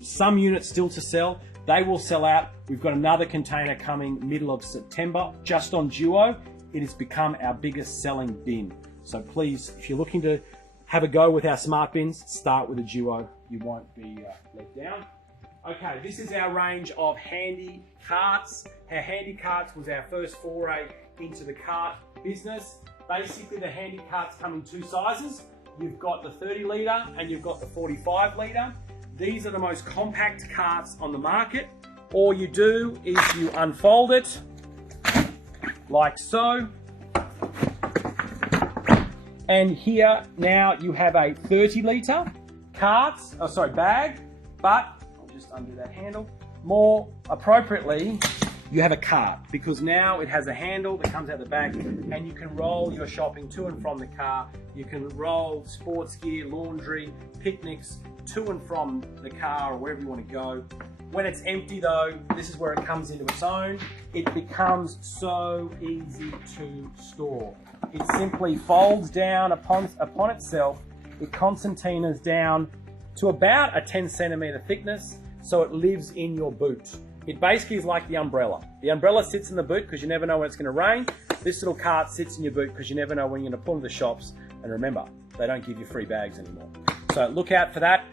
some units still to sell. They will sell out. We've got another container coming middle of September, just on Duo. It has become our biggest selling bin. So please, if you're looking to have a go with our smart bins, start with a Duo. You won't be let down. Okay, this is our range of handy carts. Our handy carts was our first foray into the cart business. Basically, the handy carts come in 2 sizes. You've got the 30 litre and you've got the 45 litre. These are the most compact carts on the market. All you do is you unfold it like so. And here now you have a 30 litre bag, but I'll just undo that handle. More appropriately, you have a cart, because now it has a handle that comes out the back and you can roll your shopping to and from the car. You can roll sports gear, laundry, picnics to and from the car or wherever you want to go. When it's empty though, this is where it comes into its own. It becomes so easy to store. It simply folds down upon itself. It concertinas down to about a 10 centimetre thickness, so it lives in your boot. It basically is like the umbrella. The umbrella sits in the boot because you never know when it's going to rain. This little cart sits in your boot because you never know when you're going to pull into the shops. And remember, they don't give you free bags anymore. So look out for that.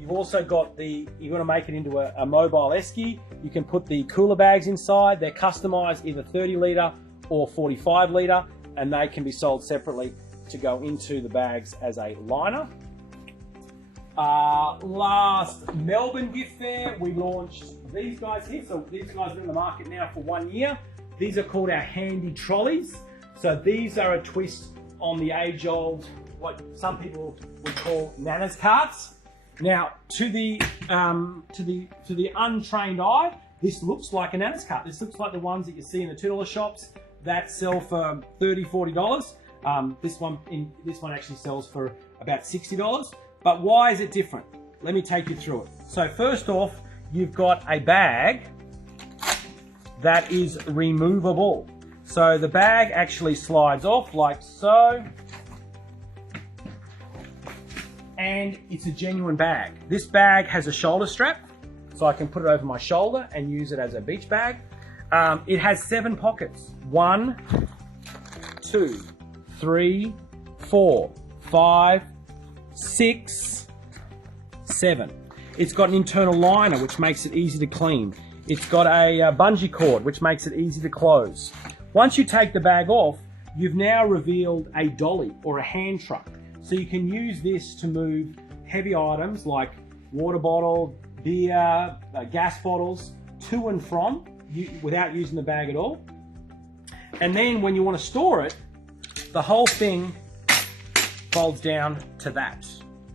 You've also got you want to make it into a mobile esky. You can put the cooler bags inside. They're customized either 30 litre or 45 litre, and they can be sold separately to go into the bags as a liner. Last Melbourne gift fair, we launched these guys here. So these guys are in the market now for 1 year. These are called our handy trolleys. So these are a twist on the age-old, what some people would call Nana's carts. Now, to the untrained eye, this looks like a Nana's cart. This looks like the ones that you see in the $2 shops that sell for $30, $40. This one actually sells for about $60. But why is it different? Let me take you through it. So first off, you've got a bag that is removable. So the bag actually slides off like so. And it's a genuine bag. This bag has a shoulder strap, so I can put it over my shoulder and use it as a beach bag. It has 7 pockets. 1, 2, 3, 4, 5, 6, 7. It's got an internal liner, which makes it easy to clean. It's got a bungee cord, which makes it easy to close. Once you take the bag off, you've now revealed a dolly or a hand truck. So you can use this to move heavy items like water bottle, beer, gas bottles to and from without using the bag at all. And then when you want to store it, the whole thing folds down to that,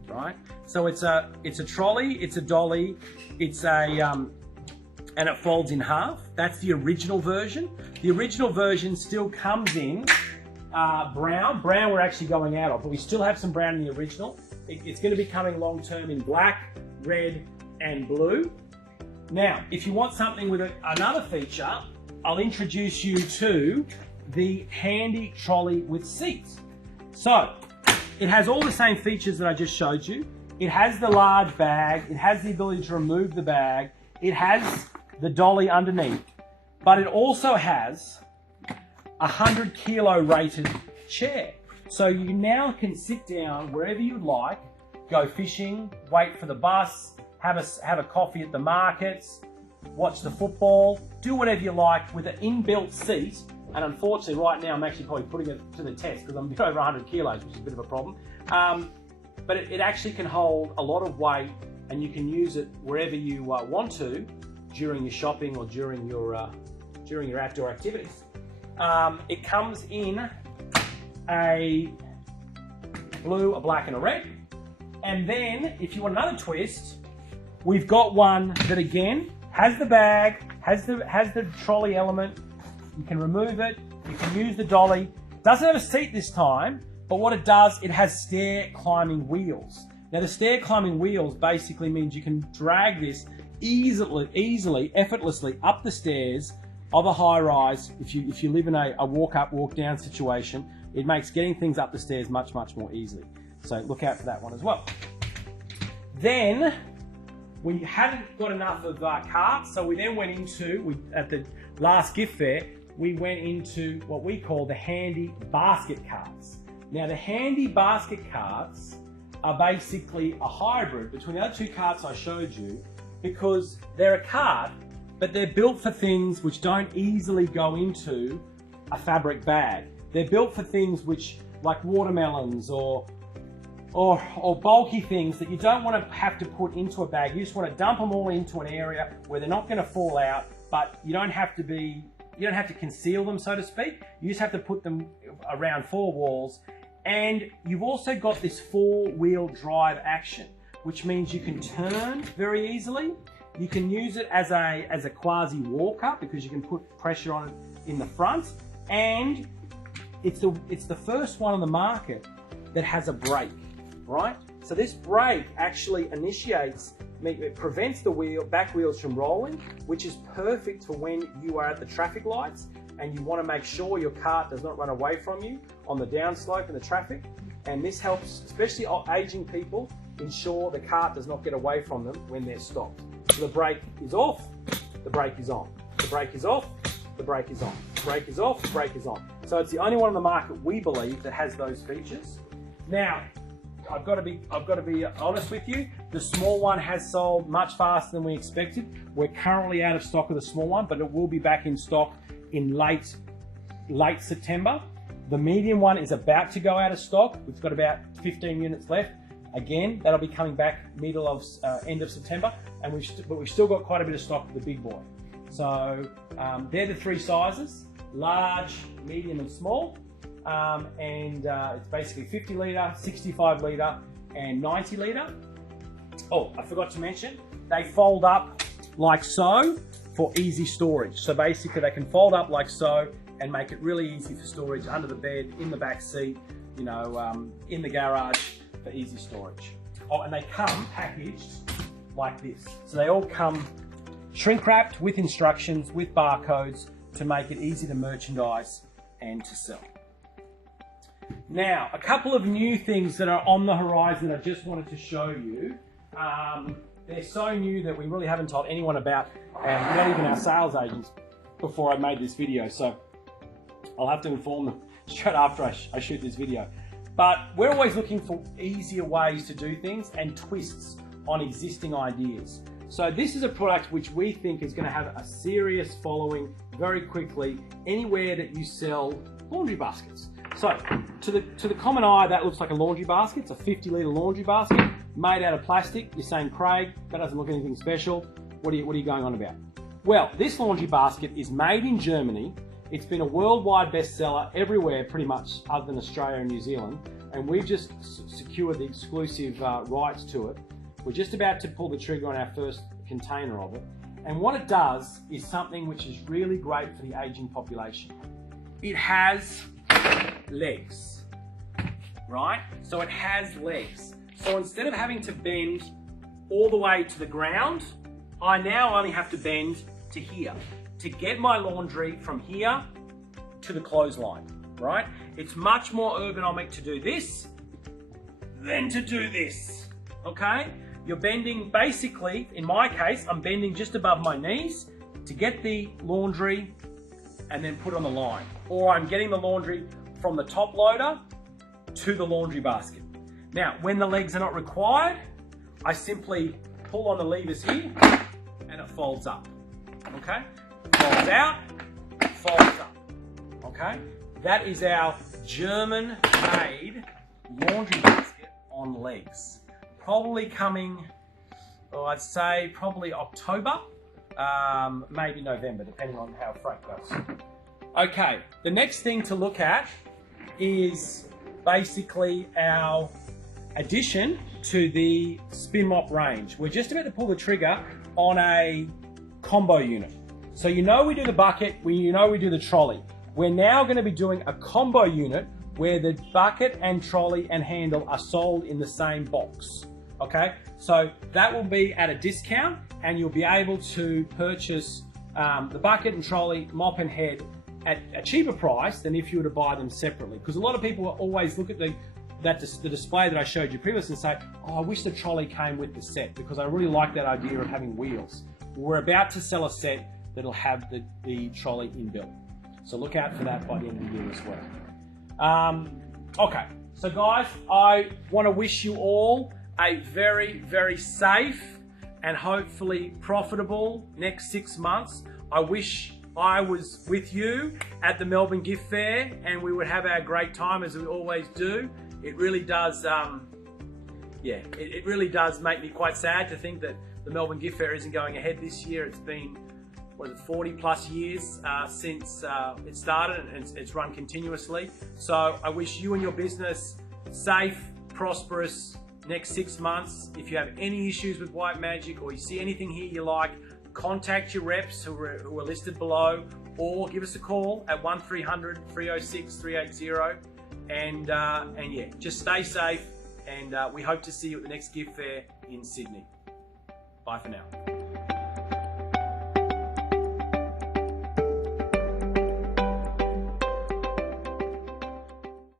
right? So it's a trolley, it's a dolly, and it folds in half. That's the original version. The original version still comes in brown. Brown we're actually going out of, but we still have some brown in the original. It's going to be coming long term in black, red, and blue. Now, if you want something with another feature, I'll introduce you to the handy trolley with seats. So, it has all the same features that I just showed you. It has the large bag, it has the ability to remove the bag, it has the dolly underneath, but it also has a 100 kilo rated chair. So you now can sit down wherever you'd like, go fishing, wait for the bus, have a coffee at the markets, watch the football, do whatever you like with an inbuilt seat. And unfortunately right now I'm actually probably putting it to the test because I'm a bit over 100 kilos, which is a bit of a problem. but it actually can hold a lot of weight, and you can use it wherever you want to during your shopping or during your outdoor activities. It comes in a blue, a black, and a red. And then, if you want another twist, we've got one that again has the bag, has the trolley element. You can remove it. You can use the dolly. Doesn't have a seat this time, but what it does, it has stair climbing wheels. Now, the stair climbing wheels basically means you can drag this easily, effortlessly up the stairs of a high rise. If you live in a walk up, walk down situation, it makes getting things up the stairs much more easily. So look out for that one as well. Then we hadn't got enough of carts, so we then went into, at the last gift fair, we went into what we call the handy basket carts. Now, the handy basket carts are basically a hybrid between the other two carts I showed you, because they're a cart, but they're built for things which don't easily go into a fabric bag. They're built for things which, like watermelons or bulky things that you don't want to have to put into a bag. You just want to dump them all into an area where they're not going to fall out, but you don't have to conceal them, so to speak. You just have to put them around four walls. And you've also got this four-wheel drive action, which means you can turn very easily. You can use it as a quasi walker because you can put pressure on it in the front, and it's the first one on the market that has a brake, right? So this brake actually it prevents the back wheels from rolling, which is perfect for when you are at the traffic lights and you want to make sure your cart does not run away from you on the downslope in the traffic. And this helps, especially aging people, ensure the cart does not get away from them when they're stopped. So the brake is off, the brake is on. The brake is off, the brake is on. The brake is off, the brake is on. So it's the only one on the market, we believe, that has those features. Now, I've got to be honest with you. The small one has sold much faster than we expected. We're currently out of stock of the small one, but it will be back in stock in late September. The medium one is about to go out of stock. We've got about 15 units left. Again, that'll be coming back end of September, and but we've still got quite a bit of stock of the big boy. So they're the three sizes: large, medium, and small. It's basically 50 litre, 65 litre, and 90 litre. Oh, I forgot to mention, they fold up like so for easy storage. So basically they can fold up like so and make it really easy for storage under the bed, in the back seat, in the garage for easy storage. Oh, and they come packaged like this. So they all come shrink wrapped with instructions, with barcodes to make it easy to merchandise and to sell. Now, a couple of new things that are on the horizon I just wanted to show you. They're so new that we really haven't told anyone about, and not even our sales agents, before I made this video. So I'll have to inform them straight after I shoot this video. But we're always looking for easier ways to do things and twists on existing ideas. So this is a product which we think is going to have a serious following very quickly anywhere that you sell laundry baskets. So to the common eye, that looks like a laundry basket. It's a 50 litre laundry basket made out of plastic. You're saying, Craig, that doesn't look anything special. What are you going on about? Well, this laundry basket is made in Germany. It's been a worldwide bestseller everywhere pretty much other than Australia and New Zealand. And we've just secured the exclusive rights to it. We're just about to pull the trigger on our first container of it. And what it does is something which is really great for the aging population. It has legs, right? So it has legs. So instead of having to bend all the way to the ground, I now only have to bend to here to get my laundry from here to the clothesline, right? It's much more ergonomic to do this than to do this, okay? You're bending, basically, in my case, I'm bending just above my knees to get the laundry and then put it on the line. Or I'm getting the laundry from the top loader to the laundry basket. Now, when the legs are not required, I simply pull on the levers here and it folds up, okay? Folds out, folds up, okay? That is our German-made laundry basket on legs. Probably coming, I'd say probably October, maybe November, depending on how freight goes. Okay, the next thing to look at is basically our addition to the spin mop range. We're just about to pull the trigger on a combo unit. So you know we do the bucket, you know we do the trolley. We're now going to be doing a combo unit where the bucket and trolley and handle are sold in the same box. Okay, so that will be at a discount, and you'll be able to purchase the bucket and trolley, mop and head at a cheaper price than if you were to buy them separately. Because a lot of people always look at the display that I showed you previously and say, oh, I wish the trolley came with the set because I really like that idea of having wheels. We're about to sell a set that'll have the trolley inbuilt. So look out for that by the end of the year as well. Okay, so guys, I want to wish you all a very, very safe and hopefully profitable next 6 months. I wish I was with you at the Melbourne Gift Fair and we would have our great time as we always do. It really does, it really does make me quite sad to think that the Melbourne Gift Fair isn't going ahead this year. It's been, 40 plus years since it started, and it's run continuously. So I wish you and your business safe, prosperous next 6 months. If you have any issues with White Magic or you see anything here you like, contact your reps who are listed below, or give us a call at 1300 306 380. And yeah, just stay safe, and we hope to see you at the next gift fair in Sydney. Bye for now.